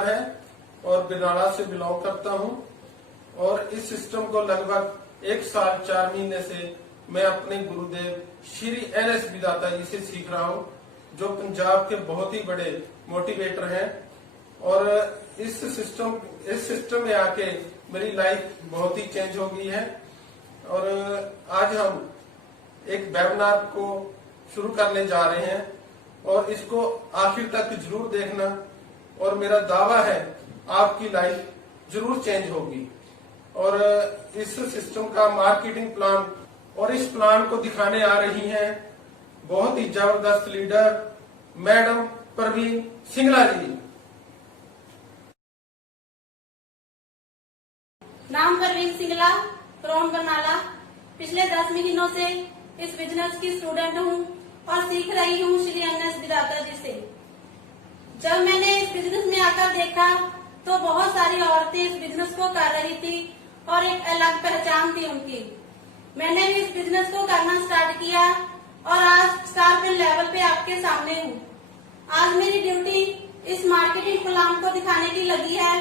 कुमार है और बिरनाड़ा से बिलोंग करता हूं और इस सिस्टम को लगभग 1 साल 4 महीने से मैं अपने गुरुदेव श्री NS विधाता जी से सीख रहा हूं, जो पंजाब के बहुत ही बड़े मोटिवेटर हैं। और इस सिस्टम में आके मेरी लाइफ बहुत ही चेंज हो गई है। और आज हम एक वेबिनार को शुरू करने जा रहे हैं और इसको आखिर तक जरूर देखना और मेरा दावा है आपकी लाइफ जरूर चेंज होगी। और इस सिस्टम का मार्केटिंग प्लान और इस प्लान को दिखाने आ रही हैं बहुत ही जबरदस्त लीडर मैडम परवीन सिंगला जी। नाम परवीन सिंगला, फ्रॉम बरनाला। पिछले 10 महीनों से इस बिजनेस की स्टूडेंट हूँ और सीख रही हूँ श्री NS विधाता जी से। जब मैंने इस बिजनेस में आकर देखा तो बहुत सारी औरतें इस बिजनेस को कर रही थी और एक अलग पहचान थी उनकी। मैंने भी इस बिजनेस को करना स्टार्ट किया और आज स्टार लेवल पे आपके सामने हूँ। आज मेरी ड्यूटी इस मार्केटिंग प्लान को दिखाने की लगी है,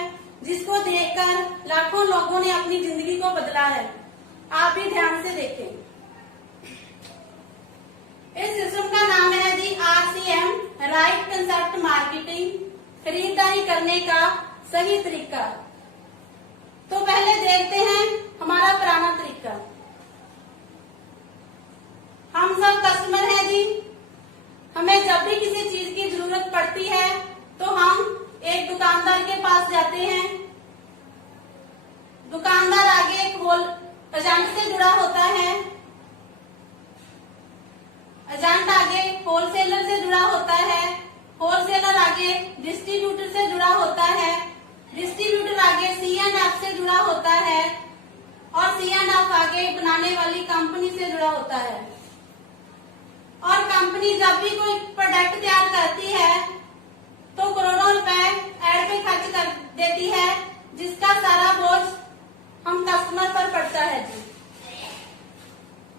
जिसको देखकर लाखों लोगों ने अपनी जिंदगी को बदला है। आप भी ध्यान से देखें। इस सिस्टम का नाम है जी RCM, राइट कंसेप्ट मार्केटिंग, खरीदारी करने का सही तरीका। तो पहले देखते हैं हमारा पुराना तरीका। हम सब कस्टमर हैं जी। हमें जब भी किसी चीज की जरूरत पड़ती है तो हम एक दुकानदार के पास जाते हैं। दुकानदार आगे एक एजेंट से जुड़ा होता है, एजेंट आगे होलसेलर से जुड़ा होता है, होलसेलर आगे डिस्ट्रीब्यूटर से जुड़ा होता है, डिस्ट्रीब्यूटर आगे C&F से जुड़ा होता है और C&F आगे बनाने वाली कंपनी से जुड़ा होता है। और कंपनी जब भी कोई प्रोडक्ट तैयार करती है तो करोड़ों रुपए एड पे खर्च कर देती है, जिसका सारा बोझ हम कस्टमर पर पड़ता है जी।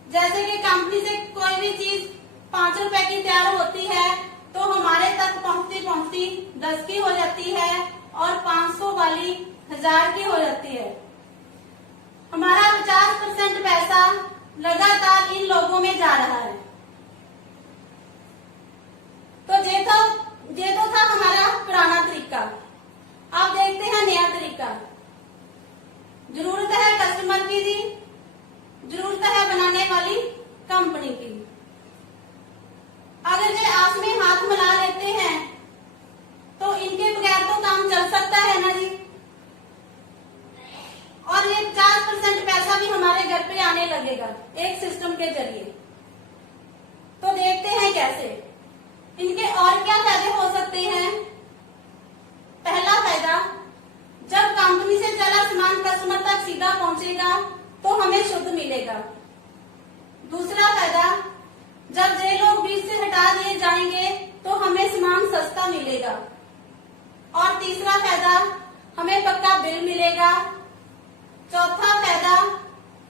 जैसे कि कंपनी से कोई भी चीज 5 रुपए की तैयार होती है तो हमारे तक पहुंचती पहुंचती 10 की हो जाती है और 500 वाली 1000 की हो जाती है। हमारा 50% पैसा लगातार इन लोगों में जा रहा है। तो ये तो था हमारा पुराना तरीका। अब देखते हैं नया तरीका। जरूरत है कस्टमर की जी, जरूरत है बनाने वाली कंपनी की। अगर ये आपस में हाथ मिला लेते हैं तो इनके बगैर तो काम चल सकता है ना जी। और ये 50% पैसा भी हमारे घर पे आने लगेगा एक सिस्टम के जरिए। तो देखते हैं कैसे। इनके और क्या फायदे हो सकते हैं। पहला फायदा, जब कंपनी से चला सामान कस्टमर तक सीधा पहुंचेगा तो हमें शुद्ध मिलेगा। दूसरा फायदा, जब ये लोग बीच से हटा दिए जाएंगे तो हमें सामान सस्ता मिलेगा। और तीसरा फायदा, हमें पक्का बिल मिलेगा। चौथा फायदा,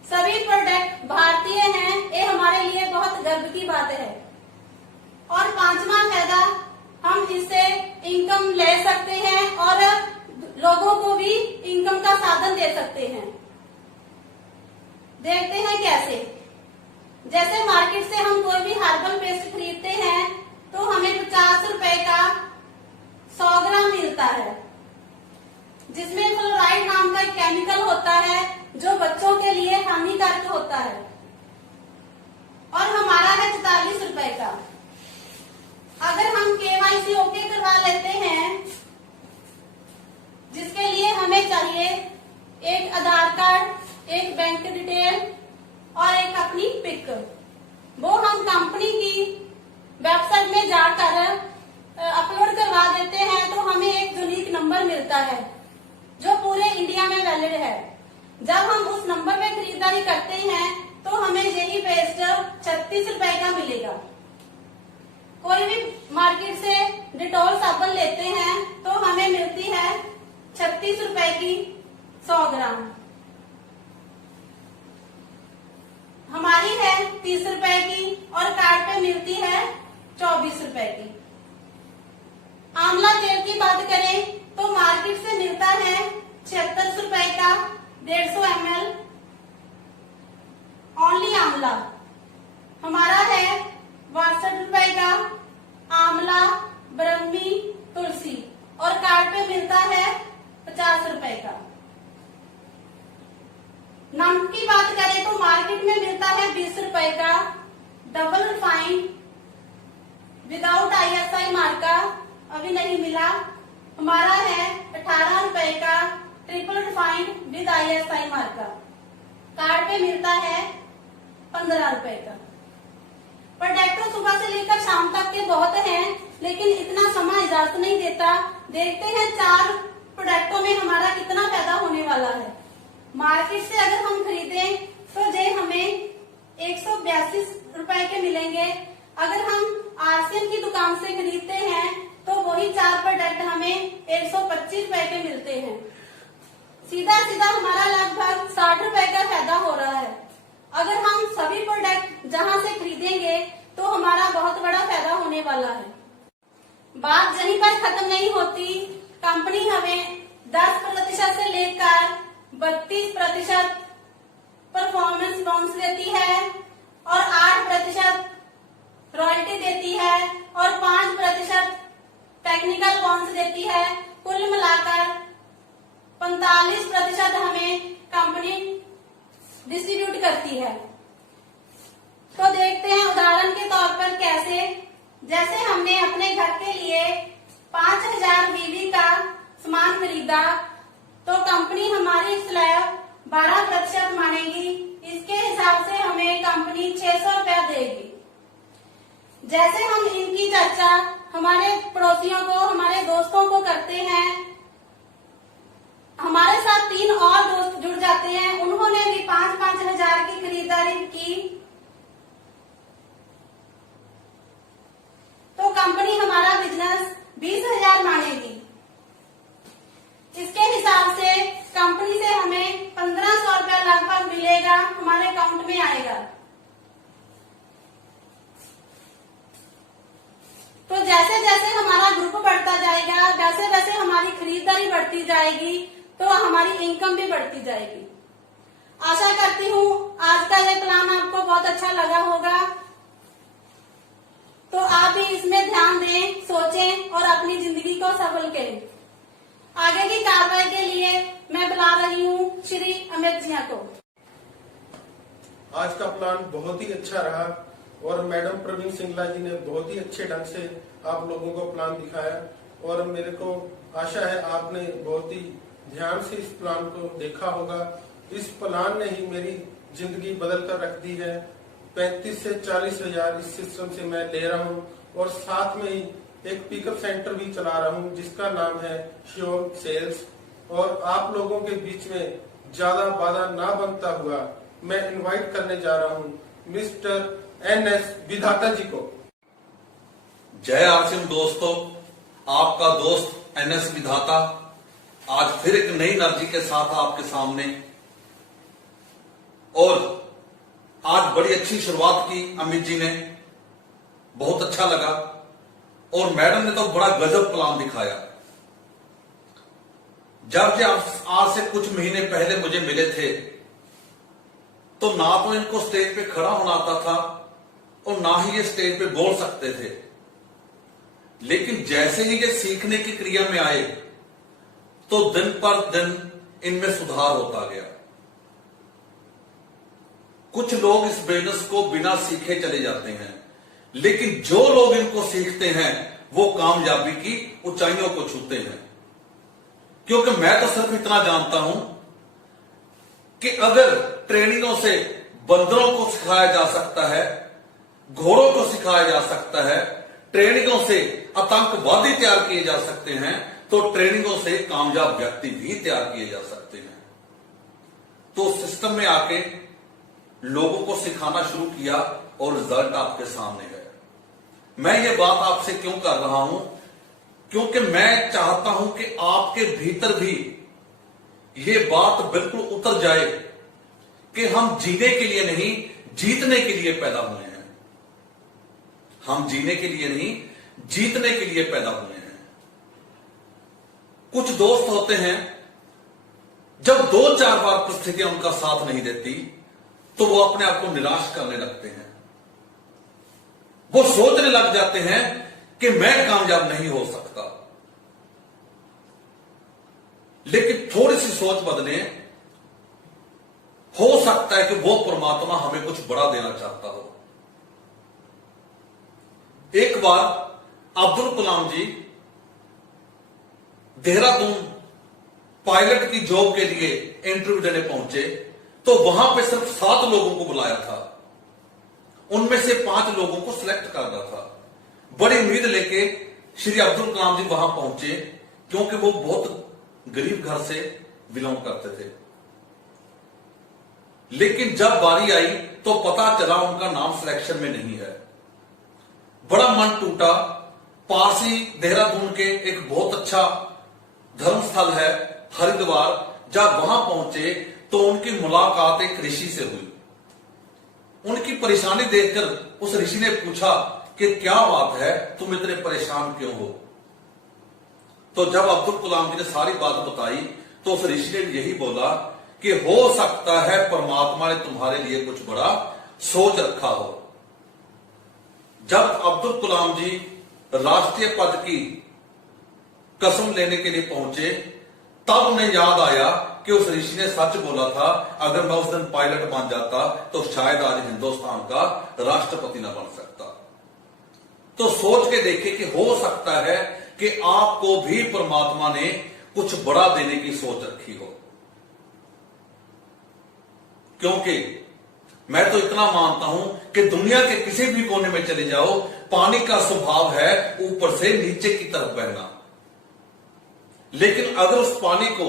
सभी प्रोडक्ट भारतीय हैं, ये हमारे लिए बहुत गर्व की बात है। और पांचवा फायदा, हम इससे इनकम ले सकते हैं और लोगों को भी इनकम का साधन दे सकते हैं। देखते हैं कैसे। जैसे मार्केट से हम कोई भी हर्बल पेस्ट खरीदते हैं तो हमें 50 रुपए का 100 ग्राम मिलता है, जिसमें फ्लोराइड नाम का एक केमिकल होता है जो बच्चों के लिए हानिकारक होता है। और हमारा है 44 रुपए का। अगर हम KYC ओके करवा लेते हैं, जिसके लिए हमें चाहिए एक आधार कार्ड, एक बैंक डिटेल और एक अपनी पिक, वो हम कंपनी की वेबसाइट में जाकर अपलोड करवा देते हैं तो हमें एक यूनिक नंबर मिलता है जो पूरे इंडिया में वैलिड है। जब हम उस नंबर पे खरीदारी करते हैं तो हमें यही पेस्ट 36 रुपए का मिलेगा। कोई भी मार्केट से डिटॉल साबुन लेते हैं तो हमें मिलती है 36 रुपए की 100 ग्राम। हमारी है 30 रुपए की और कार्ड पे मिलती है 24 रुपए की। आंवला तेल की बात करें तो मार्केट नमक की बात करें तो मार्केट में मिलता है 20 रुपए का डबल रिफाइंड विदाउट ISI मार्का, अभी नहीं मिला। हमारा है 18 रुपए का ट्रिपल रिफाइंड विद ISI मार्का, कार्ड पे मिलता है 15 रुपए का। प्रोडक्ट तो सुबह से लेकर शाम तक के बहुत हैं, लेकिन इतना समय इजाजत नहीं देता। देखते हैं 4 प्रोडक्टों में हमारा कितना फायदा होने वाला है। मार्केट से अगर हम खरीदें तो जे हमें 182 रुपए के मिलेंगे। अगर हम RCM की दुकान से खरीदते हैं तो वही 4 प्रोडक्ट हमें 125 रुपए के मिलते हैं। सीधा सीधा हमारा लगभग 60 रुपए का फायदा हो रहा है। अगर हम सभी प्रोडक्ट जहां से खरीदेंगे तो हमारा बहुत बड़ा फायदा होने वाला है। बात यहीं पर खत्म नहीं होती। कंपनी हमें 10% से लेकर 32% परफॉर्मेंस बोनस देती है और 8% रॉयल्टी देती है और 5% टेक्निकल बोनस देती है। कुल मिलाकर 45% हमें कंपनी डिस्ट्रीब्यूट करती है। तो देखते हैं उदाहरण के तौर पर कैसे। जैसे हमने अपने घर के लिए 5000 VV का सामान खरीदा तो कंपनी हमारी स्लैब 12% मानेगी। इसके हिसाब से हमें कंपनी 600 रुपया देगी। जैसे हम इनकी चर्चा हमारे पड़ोसियों को, हमारे दोस्तों को करते हैं, हमारे साथ 3 और दोस्त जुड़ जाते हैं, उन्होंने भी 5-5 हजार की खरीदारी की तो कंपनी हमारा बिजनेस 20,000 मानेगी। इसके हिसाब से कंपनी से हमें 1500 रुपया लगभग मिलेगा, हमारे अकाउंट में आएगा। तो जैसे जैसे हमारा ग्रुप बढ़ता जाएगा वैसे वैसे हमारी खरीदारी बढ़ती जाएगी तो हमारी इनकम भी बढ़ती जाएगी। आशा करती हूँ आज का ये प्लान आपको बहुत अच्छा लगा होगा। तो आप भी इसमें ध्यान दें, सोचें और अपनी जिंदगी को सफल करें। आगे की कार्रवाई के लिए मैं बुला रही हूँ श्री अमित जी को। आज का प्लान बहुत ही अच्छा रहा और मैडम प्रवीण सिंगला जी ने बहुत ही अच्छे ढंग से आप लोगों को प्लान दिखाया और मेरे को आशा है आपने बहुत ही ध्यान से इस प्लान को देखा होगा। इस प्लान ने ही मेरी जिंदगी बदल कर रख दी है। 35 से 40 हजार इस सिस्टम से मैं ले रहा हूँ और साथ में ही एक पिकअप सेंटर भी चला रहा हूँ जिसका नाम है श्योर सेल्स। और आप लोगों के बीच में ज्यादा बाधा ना बनता हुआ मैं इनवाइट करने जा रहा हूँ मिस्टर NS विधाता जी को। जय RCM दोस्तों, आपका दोस्त NS विधाता आज फिर एक नई एनर्जी के साथ आपके सामने। और आज बड़ी अच्छी शुरुआत की अमित जी ने, बहुत अच्छा लगा। और मैडम ने तो बड़ा गजब प्लान दिखाया। जब ये आज से कुछ महीने पहले मुझे मिले थे तो ना तो इनको स्टेज पे खड़ा होना आता था और ना ही ये स्टेज पे बोल सकते थे। लेकिन जैसे ही ये सीखने की क्रिया में आए तो दिन पर दिन इनमें सुधार होता गया। कुछ लोग इस बिजनेस को बिना सीखे चले जाते हैं, लेकिन जो लोग इनको सीखते हैं वो कामयाबी की ऊंचाइयों को छूते हैं। क्योंकि मैं तो सिर्फ इतना जानता हूं कि अगर ट्रेनिंगों से बंदरों को सिखाया जा सकता है, घोड़ों को सिखाया जा सकता है, ट्रेनिंगों से आतंकवादी तैयार किए जा सकते हैं, तो ट्रेनिंगों से कामयाब व्यक्ति भी तैयार किए जा सकते हैं। तो सिस्टम में आके लोगों को सिखाना शुरू किया और रिजल्ट आपके सामने है। मैं ये बात आपसे क्यों कर रहा हूं? क्योंकि मैं चाहता हूं कि आपके भीतर भी ये बात बिल्कुल उतर जाए कि हम जीने के लिए नहीं, जीतने के लिए पैदा हुए हैं। हम जीने के लिए नहीं, जीतने के लिए पैदा हुए हैं। कुछ दोस्त होते हैं, जब 2-4 बार परिस्थितियां उनका साथ नहीं देती तो वो अपने आप को निराश करने लगते हैं। वो सोचने लग जाते हैं कि मैं कामयाब नहीं हो सकता। लेकिन थोड़ी सी सोच बदलें, हो सकता है कि वो परमात्मा हमें कुछ बड़ा देना चाहता हो। एक बार अब्दुल कलाम जी देहरादून पायलट की जॉब के लिए इंटरव्यू देने पहुंचे, तो वहां पे सिर्फ 7 लोगों को बुलाया था, उनमें से 5 लोगों को सिलेक्ट करना था। बड़ी उम्मीद लेके श्री अब्दुल कलाम जी वहां पहुंचे, क्योंकि वो बहुत गरीब घर से बिलोंग करते थे। लेकिन जब बारी आई तो पता चला उनका नाम सिलेक्शन में नहीं है। बड़ा मन टूटा। पास ही देहरादून के एक बहुत अच्छा धर्मस्थल है हरिद्वार, जब वहां पहुंचे तो उनकी मुलाकात एक ऋषि से हुई। उनकी परेशानी देखकर उस ऋषि ने पूछा कि क्या बात है, तुम इतने परेशान क्यों हो? तो जब अब्दुल कलाम जी ने सारी बात बताई तो उस ऋषि ने यही बोला कि हो सकता है परमात्मा ने तुम्हारे लिए कुछ बड़ा सोच रखा हो। जब अब्दुल कलाम जी राष्ट्रीय पद की कसम लेने के लिए पहुंचे, तब उन्हें याद आया कि उस ऋषि ने सच बोला था, अगर मैं उस दिन पायलट बन जाता तो शायद आज हिंदुस्तान का राष्ट्रपति न बन सकता। तो सोच के देखे कि हो सकता है कि आपको भी परमात्मा ने कुछ बड़ा देने की सोच रखी हो। क्योंकि मैं तो इतना मानता हूं कि दुनिया के किसी भी कोने में चले जाओ, पानी का स्वभाव है ऊपर से नीचे की तरफ बहना। लेकिन अगर उस पानी को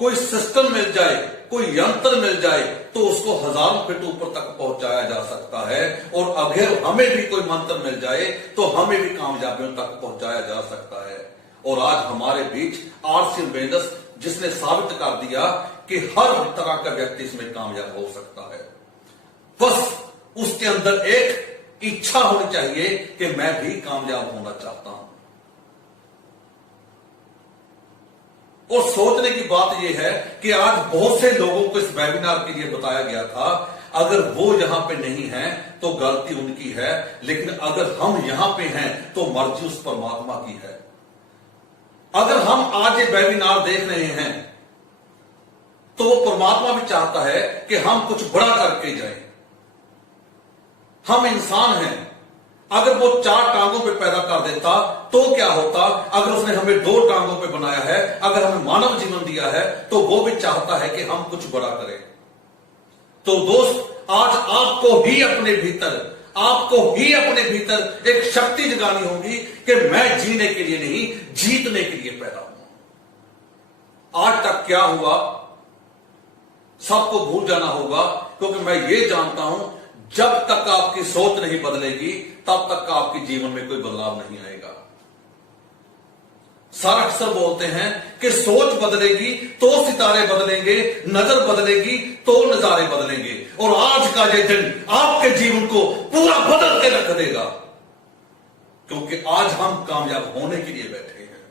कोई सिस्टम मिल जाए, कोई यंत्र मिल जाए, तो उसको हजारों फीट ऊपर तक पहुंचाया जा सकता है। और अगर हमें भी कोई मंत्र मिल जाए तो हमें भी कामयाबियों तक पहुंचाया जा सकता है। और आज हमारे बीच आरसी वेनस, जिसने साबित कर दिया कि हर तरह का व्यक्ति इसमें कामयाब हो सकता है। बस उसके अंदर एक इच्छा होनी चाहिए कि मैं भी कामयाब होना चाहता हूं। और सोचने की बात यह है कि आज बहुत से लोगों को इस वेबिनार के लिए बताया गया था, अगर वो यहां पे नहीं है तो गलती उनकी है, लेकिन अगर हम यहां पे हैं तो मर्जी उस परमात्मा की है। अगर हम आज ये वेबिनार देख रहे हैं तो वो परमात्मा भी चाहता है कि हम कुछ बड़ा करके जाएं। हम इंसान हैं, अगर वो 4 टांगों पे पैदा कर देता तो क्या होता? अगर उसने हमें 2 टांगों पे बनाया है, अगर हमें मानव जीवन दिया है, तो वो भी चाहता है कि हम कुछ बड़ा करें। तो दोस्त, आज आपको ही अपने भीतर एक शक्ति जगानी होगी कि मैं जीने के लिए नहीं, जीतने के लिए पैदा हूं। आज तक क्या हुआ सबको भूल जाना होगा, क्योंकि मैं ये जानता हूं जब तक आपकी सोच नहीं बदलेगी तब तक आपके जीवन में कोई बदलाव नहीं आएगा। सर अक्सर बोलते हैं कि सोच बदलेगी तो सितारे बदलेंगे, नजर बदलेगी तो नजारे बदलेंगे। और आज का ये दिन आपके जीवन को पूरा बदल के रख देगा, क्योंकि आज हम कामयाब होने के लिए बैठे हैं।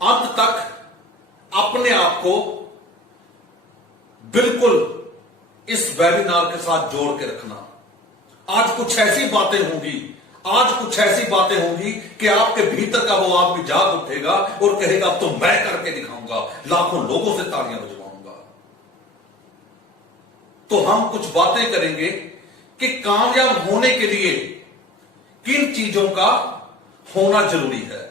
अंत तक अपने आप को बिल्कुल इस वेबिनार के साथ जोड़ के रखना। आज कुछ ऐसी बातें होंगी कि आपके भीतर का वो आदमी जाग उठेगा और कहेगा अब तो मैं करके दिखाऊंगा, लाखों लोगों से तालियां बजवाऊंगा। तो हम कुछ बातें करेंगे कि कामयाब होने के लिए किन चीजों का होना जरूरी है।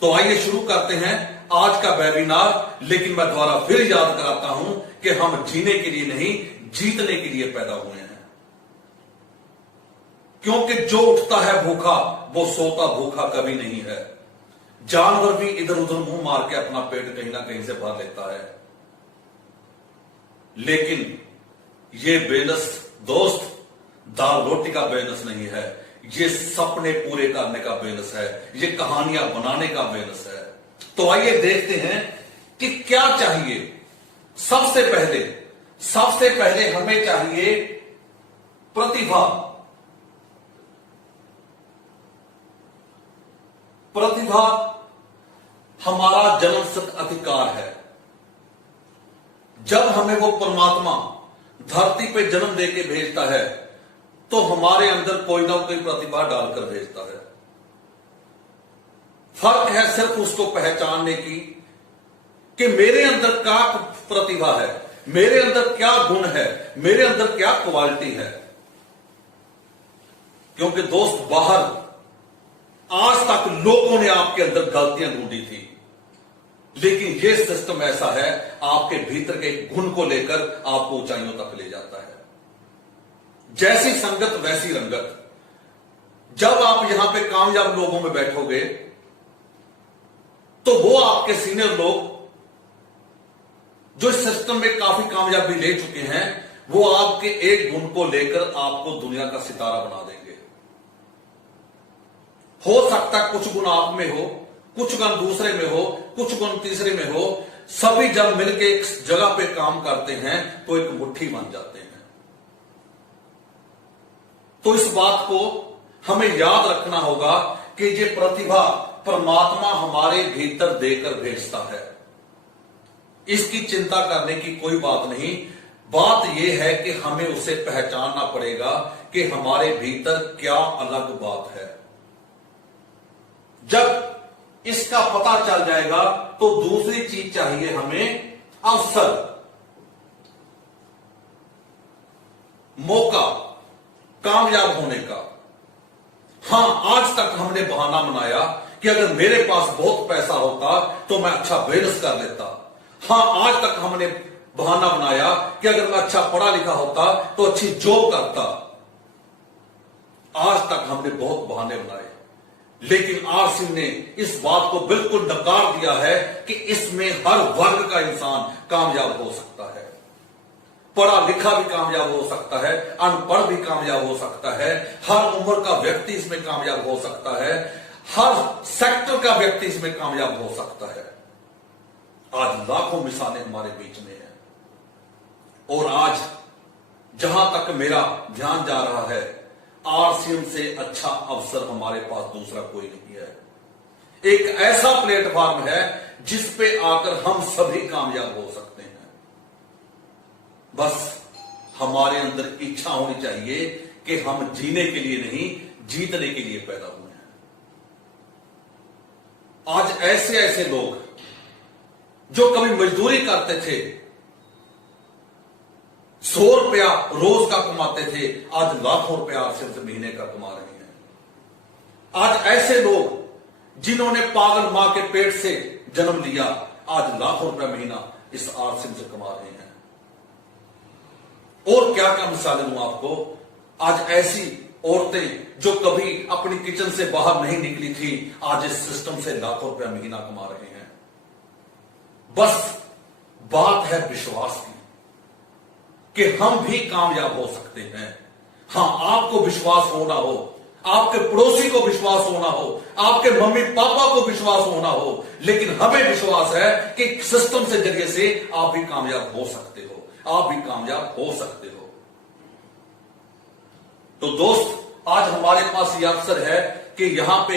तो आइए शुरू करते हैं आज का वेबिनार। लेकिन मैं दोबारा फिर याद कराता हूं कि हम जीने के लिए नहीं, जीतने के लिए पैदा हुए हैं। क्योंकि जो उठता है भूखा वो सोता भूखा कभी नहीं है। जानवर भी इधर उधर मुंह मार के अपना पेट कहीं ना कहीं से भर लेता है, लेकिन ये बिजनेस दोस्त दाल रोटी का बिजनेस नहीं है, ये सपने पूरे करने का बिजनेस है, ये कहानियां बनाने का बिजनेस है। तो आइए देखते हैं कि क्या चाहिए। सबसे पहले हमें चाहिए प्रतिभा। प्रतिभा हमारा जन्मसिद्ध अधिकार है। जब हमें वो परमात्मा धरती पे जन्म देके भेजता है तो हमारे अंदर कोई ना कोई प्रतिभा डालकर भेजता है। फर्क है सिर्फ उसको पहचानने की कि मेरे अंदर क्या प्रतिभा है, मेरे अंदर क्या गुण है, मेरे अंदर क्या क्वालिटी है। क्योंकि दोस्त, बाहर आज तक लोगों ने आपके अंदर गलतियां ढूंढी थी, लेकिन यह सिस्टम ऐसा है, आपके भीतर के गुण को लेकर आपको ऊंचाइयों तक ले जाता है। जैसी संगत वैसी रंगत। जब आप यहां पे कामयाब लोगों में बैठोगे तो वो आपके सीनियर लोग जो इस सिस्टम में काफी कामयाबी ले चुके हैं, वो आपके एक गुण को लेकर आपको दुनिया का सितारा बना देंगे। हो सकता है कुछ गुण आप में हो, कुछ गुण दूसरे में हो, कुछ गुण तीसरे में हो। सभी जब मिलकर एक जगह पे काम करते हैं तो एक मुट्ठी बन जाते हैं। तो इस बात को हमें याद रखना होगा कि ये प्रतिभा परमात्मा हमारे भीतर देकर भेजता है। इसकी चिंता करने की कोई बात नहीं। बात यह है कि हमें उसे पहचानना पड़ेगा कि हमारे भीतर क्या अलग बात है। जब इसका पता चल जाएगा तो दूसरी चीज चाहिए हमें अवसर, मौका कामयाब होने का। हां, आज तक हमने बहाना बनाया कि अगर मेरे पास बहुत पैसा होता तो मैं अच्छा बिजनेस कर लेता। हां, आज तक हमने बहाना बनाया कि अगर मैं अच्छा पढ़ा लिखा होता तो अच्छी जॉब करता। आज तक हमने बहुत बहाने बनाए, लेकिन आरसी ने इस बात को बिल्कुल नकार दिया है कि इसमें हर वर्ग का इंसान कामयाब हो सकता है। पढ़ा लिखा भी कामयाब हो सकता है, अनपढ़ भी कामयाब हो सकता है, हर उम्र का व्यक्ति इसमें कामयाब हो सकता है, हर सेक्टर का व्यक्ति इसमें कामयाब हो सकता है। आज लाखों मिसालें हमारे बीच में हैं। और आज जहां तक मेरा ध्यान जा रहा है, आरसीएम से अच्छा अवसर हमारे पास दूसरा कोई नहीं है। एक ऐसा प्लेटफॉर्म है जिस पे आकर हम सभी कामयाब हो सकते हैं। बस हमारे अंदर इच्छा होनी चाहिए कि हम जीने के लिए नहीं, जीतने के लिए पैदा हुए हैं। आज ऐसे ऐसे लोग जो कभी मजदूरी करते थे, 100 रुपया रोज का कमाते थे, आज लाखों रुपया आरसीएम से महीने का कमा रहे हैं। आज ऐसे लोग जिन्होंने पागल मां के पेट से जन्म लिया, आज लाखों रुपया महीना इस आरसीएम से कमा रहे हैं। और क्या क्या मिसालें दूं आपको। आज ऐसी औरतें जो कभी अपनी किचन से बाहर नहीं निकली थी, आज इस सिस्टम से लाखों रुपया महीना कमा रहे हैं। बस बात है विश्वास की कि हम भी कामयाब हो सकते हैं। हां, आपको विश्वास होना हो, आपके पड़ोसी को विश्वास होना हो, आपके मम्मी पापा को विश्वास होना हो, लेकिन हमें विश्वास है कि सिस्टम से जरिए से आप भी कामयाब हो सकते हो, आप भी कामयाब हो सकते हो। तो दोस्त, आज हमारे पास यह अवसर है कि यहां पे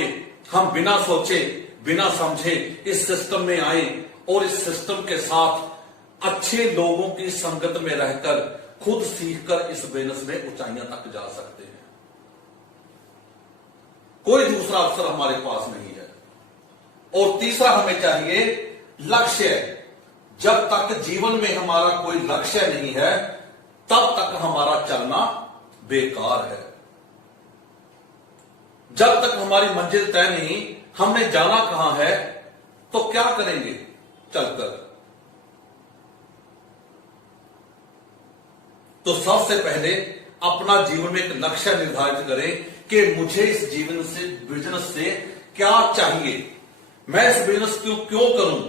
हम बिना सोचे बिना समझे इस सिस्टम में आए और इस सिस्टम के साथ अच्छे लोगों की संगत में रहकर खुद सीखकर इस बिजनेस में ऊंचाइयां तक जा सकते हैं। कोई दूसरा अवसर हमारे पास नहीं है। और तीसरा हमें चाहिए लक्ष्य। जब तक जीवन में हमारा कोई लक्ष्य नहीं है, तब तक हमारा चलना बेकार है। जब तक हमारी मंजिल तय नहीं, हमने जाना कहां है, तो क्या करेंगे चलकर। तो सबसे पहले अपना जीवन में एक लक्ष्य निर्धारित करें कि मुझे इस जीवन से, बिजनेस से क्या चाहिए, मैं इस बिजनेस को क्यों करूं।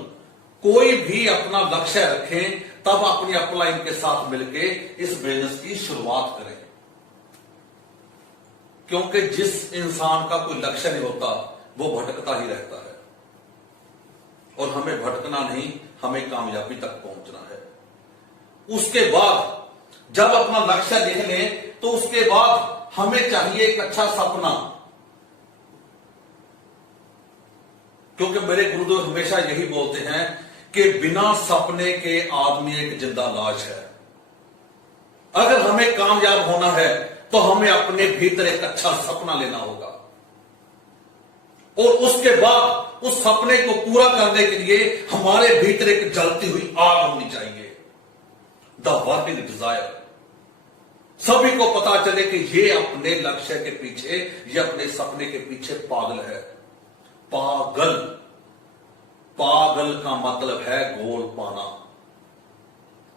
कोई भी अपना लक्ष्य रखें, तब अपनी अपलाइन के साथ मिलकर इस बिजनेस की शुरुआत करें। क्योंकि जिस इंसान का कोई लक्ष्य नहीं होता, वो भटकता ही रहता है। और हमें भटकना नहीं, हमें कामयाबी तक पहुंचना है। उसके बाद जब अपना लक्ष्य लिख लें, तो उसके बाद हमें चाहिए एक अच्छा सपना। क्योंकि मेरे गुरुदेव हमेशा यही बोलते हैं कि बिना सपने के आदमी एक जिंदा लाश है। अगर हमें कामयाब होना है तो हमें अपने भीतर एक अच्छा सपना लेना होगा। और उसके बाद उस सपने को पूरा करने के लिए हमारे भीतर एक जलती हुई आग होनी चाहिए, द वर्किंग डिजायर। सभी को पता चले कि ये अपने लक्ष्य के पीछे, ये अपने सपने के पीछे पागल है। पागल, पागल का मतलब है गोल पाना,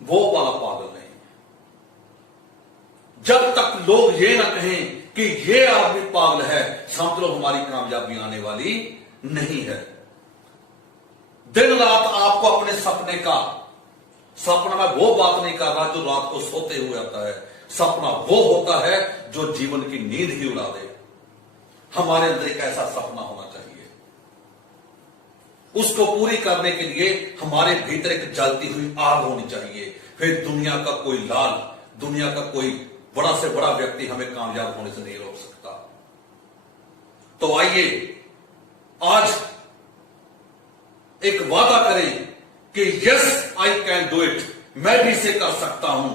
वो वाला पागल नहीं। जब तक लोग ये ना कहें कि ये आदमी पागल है, समझ लो हमारी कामयाबी आने वाली नहीं है। दिन रात आपको अपने सपने का, सपना में वो बात नहीं कर रहा जो रात को सोते हुए आता है। सपना वो होता है जो जीवन की नींद ही उड़ा दे। हमारे अंदर एक ऐसा सपना होना चाहिए, उसको पूरी करने के लिए हमारे भीतर एक जलती हुई आग होनी चाहिए। फिर दुनिया का कोई लाल, दुनिया का कोई बड़ा से बड़ा व्यक्ति हमें कामयाब होने से नहीं रोक सकता। तो आइए आज एक वादा करें कि yes I can do it, मैं भी इसे कर सकता हूं,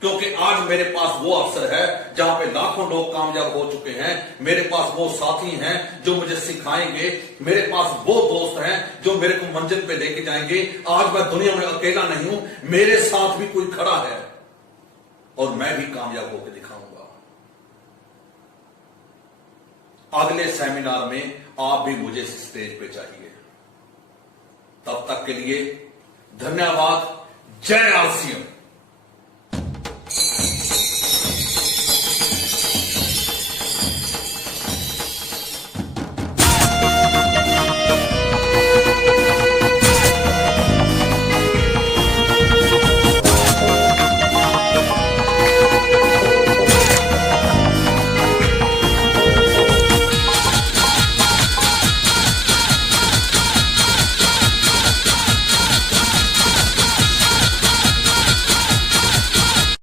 क्योंकि आज मेरे पास वो अवसर है जहां पे लाखों लोग कामयाब हो चुके हैं। मेरे पास वो साथी हैं जो मुझे सिखाएंगे, मेरे पास वो दोस्त हैं जो मेरे को मंजिल पे लेके जाएंगे। आज मैं दुनिया में अकेला नहीं हूं, मेरे साथ भी कोई खड़ा है और मैं भी कामयाब होकर दिखाऊंगा। अगले सेमिनार में आप भी मुझे स्टेज पे चाहिए। तब तक के लिए धन्यवाद। जय आसियम।